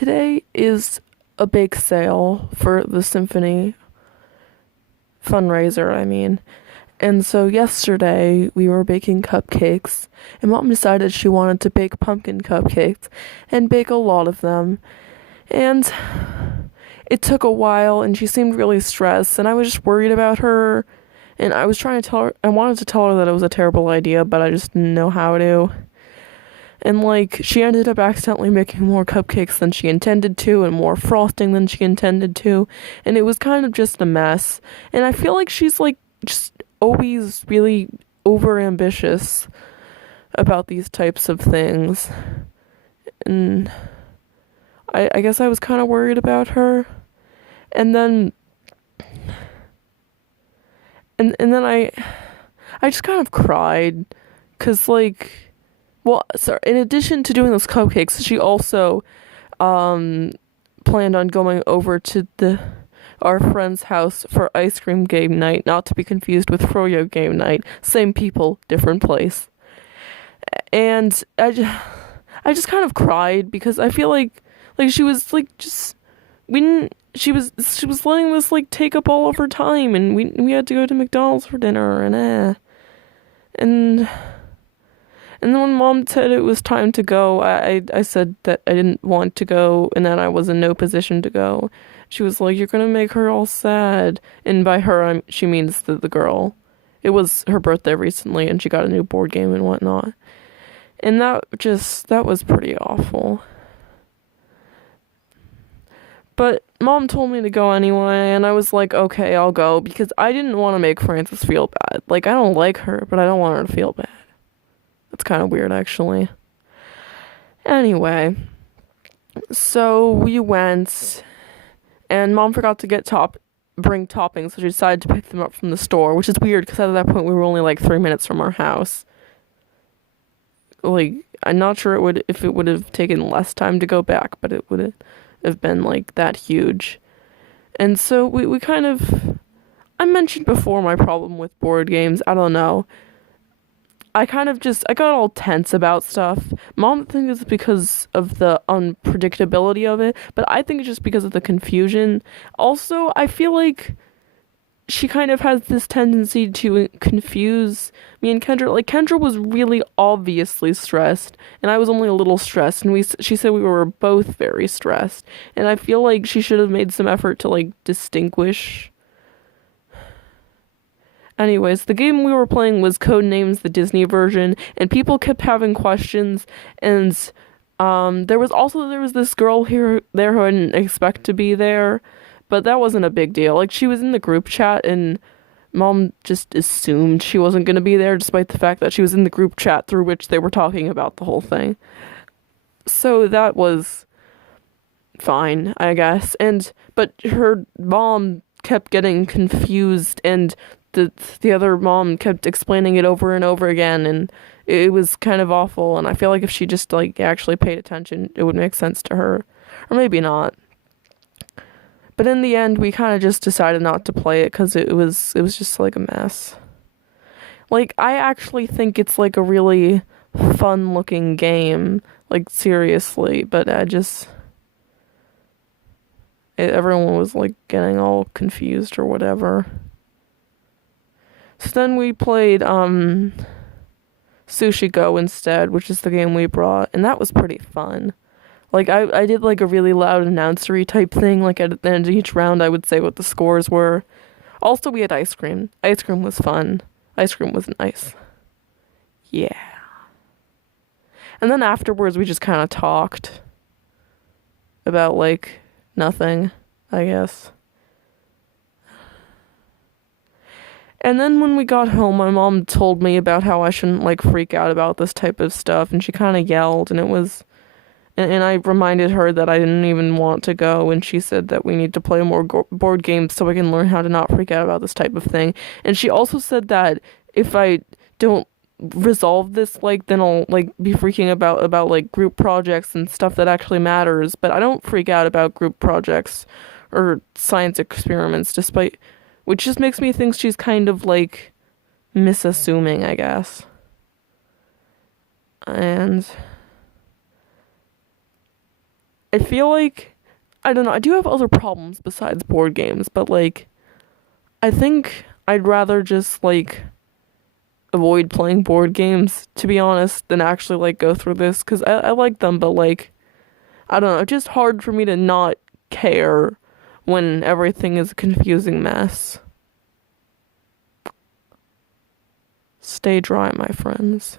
Today is a big sale for the symphony fundraiser, I mean. And so yesterday we were baking cupcakes, and Mom decided she wanted to bake pumpkin cupcakes and bake a lot of them. And it took a while, and she seemed really stressed, and I was just worried about her. And I was trying to tell her, I wanted to tell her that it was a terrible idea, but I just didn't know how to. And she ended up accidentally making more cupcakes than she intended to, and more frosting than she intended to. And it was kind of just a mess. And I feel like she's just always really overambitious about these types of things. And I guess I was kind of worried about her. And then and then I just kind of cried, cuz in addition to doing those cupcakes, she also planned on going over to our friend's house for ice cream game night, not to be confused with froyo game night. Same people, different place. And I just kind of cried because I feel like she was she was letting this take up all of her time, and we had to go to McDonald's for dinner, and then when Mom said it was time to go, I said that I didn't want to go and that I was in no position to go. She was like, "You're gonna make her all sad." And by her, she means the girl. It was her birthday recently, and she got a new board game and whatnot. And that was pretty awful. But Mom told me to go anyway, and I was like, okay, I'll go, because I didn't want to make Frances feel bad. I don't like her, but I don't want her to feel bad. That's kind of weird, actually. Anyway, so we went, and Mom forgot to bring toppings, so she decided to pick them up from the store, which is weird, because at that point we were only 3 minutes from our house. I'm not sure if it would have taken less time to go back, but it would have been that huge. And so we kind of, I mentioned before my problem with board games. I don't know. I got all tense about stuff. Mom thinks it's because of the unpredictability of it, but I think it's just because of the confusion. Also, I feel like she kind of has this tendency to confuse me and Kendra. Kendra was really obviously stressed, and I was only a little stressed, and she said we were both very stressed, and I feel like she should have made some effort to distinguish. Anyways, the game we were playing was Codenames, the Disney version, and people kept having questions, and there was this girl there who I didn't expect to be there, but that wasn't a big deal. She was in the group chat, and Mom just assumed she wasn't going to be there, despite the fact that she was in the group chat through which they were talking about the whole thing. So that was fine, I guess. But her mom kept getting confused, and the other mom kept explaining it over and over again, and it was kind of awful. And I feel like if she just actually paid attention, it would make sense to her, or maybe not. But in the end, we kind of just decided not to play it because it was just a mess. I actually think it's a really fun looking game, seriously, but everyone was getting all confused or whatever. So then we played Sushi Go instead, which is the game we brought, and that was pretty fun. I did a really loud announcery type thing, at the end of each round I would say what the scores were. Also, we had ice cream. Ice cream was fun. Ice cream was nice. Yeah. And then afterwards we just kind of talked about nothing, I guess. And then when we got home, my mom told me about how I shouldn't freak out about this type of stuff, and she kind of yelled, and it was, and I reminded her that I didn't even want to go, and she said that we need to play more board games so I can learn how to not freak out about this type of thing. And she also said that if I don't resolve this, then I'll be freaking about group projects and stuff that actually matters. But I don't freak out about group projects or science experiments, which just makes me think she's kind of misassuming, I guess. And I feel like I don't know. I do have other problems besides board games, but like I think I'd rather just like avoid playing board games to be honest than actually like go through this because I like them, but like I don't know. It's just hard for me to not care when everything is a confusing mess. Stay dry, my friends.